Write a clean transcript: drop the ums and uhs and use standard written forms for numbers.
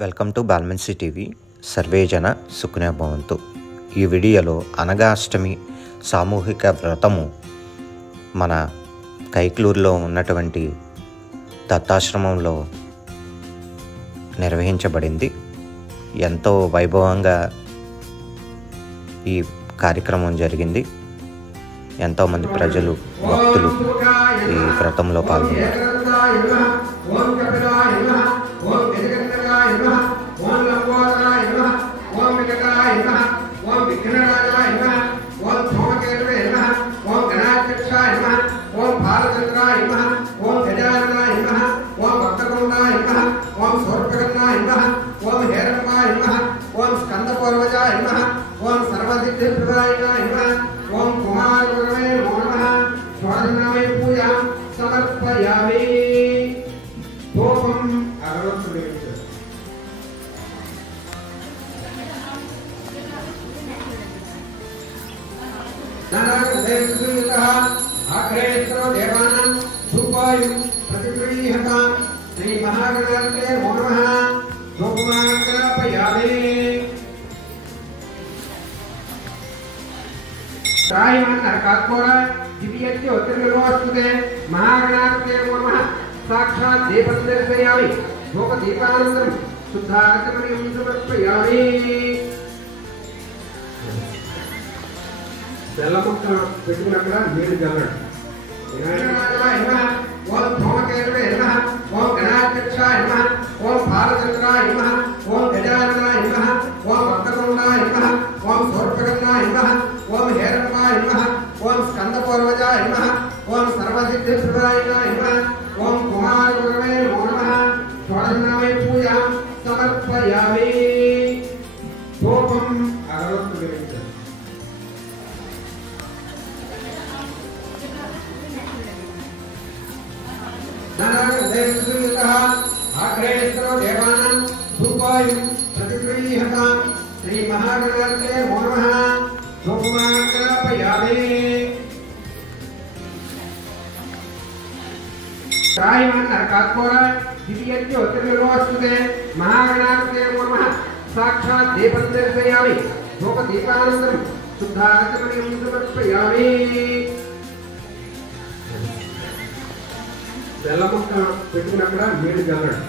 Welcome to బాల్మెన్సీ TV. సర్వే జన సుఖినో భవంతు. ఈ వీడియోలో అనగాష్టమి సామూహిక వ్రతము మన కైక్లూరులో ఉన్నటువంటి దత్తాశ్రమంలో నిర్వహించబడింది. ఎంతో వైభవంగా ఈ కార్యక్రమం జరిగింది. ఎంతోమంది ప్రజలు భక్తులు ఈ వ్రతంలో పాల్గొన్నారు. श्री महागणाधिपते नमो नमः। धूपमाग्रापयामि। त्रायमान् नरकात्मोरा दिव्यस्य उत्तरगर्भोऽस्तुते महागणाधिपते नमो नमः। साक्षात् दीपं दर्शयामि। धूपदीपानन्तरं शुद्धाचमनीयं समर्पयामि। बेल्लमुक्क पेट्टुकुन्नక్కడ నీళ్లు జల్లడం. వినాయకాయ నమః. ఓం ధూమకేతువే నమః. ఓం గణాధ్యక్షాయ నమః. ఓం భారచంద్రాయ నమః. ఓం గజాననాయ నమః. ఓం వక్రతుండాయ నమః. ఓం శూర్పకర్ణాయ నమః. ఓం హేరంబాయ నమః. ఓం స్కందపూర్వజాయ నమః. ఓం సర్వసిద్ధిప్రదాయ నమః. ఓం కుమారగురవే నమో నమః. షోడశనామే పూజాం సమర్పయామి. ధూపం అగరొత్తులు వెలిగించాలి. श्री महागणाधिपते नमो नमः। धूपमाग्रापयामि। त्रायमान् नरकात्मोरा दिव्यस्य उत्तरगर्भोऽस्तुते महागणाधिपते नमो नमः। साक्षात् दीपं दर्शयामि। धूपदीपानन्तरं शुद्धाचमनीयं समर्पयामि। बेल्लमुक्क पेट्टुकुन्नక్కడ నీళ్లు జల్లడం.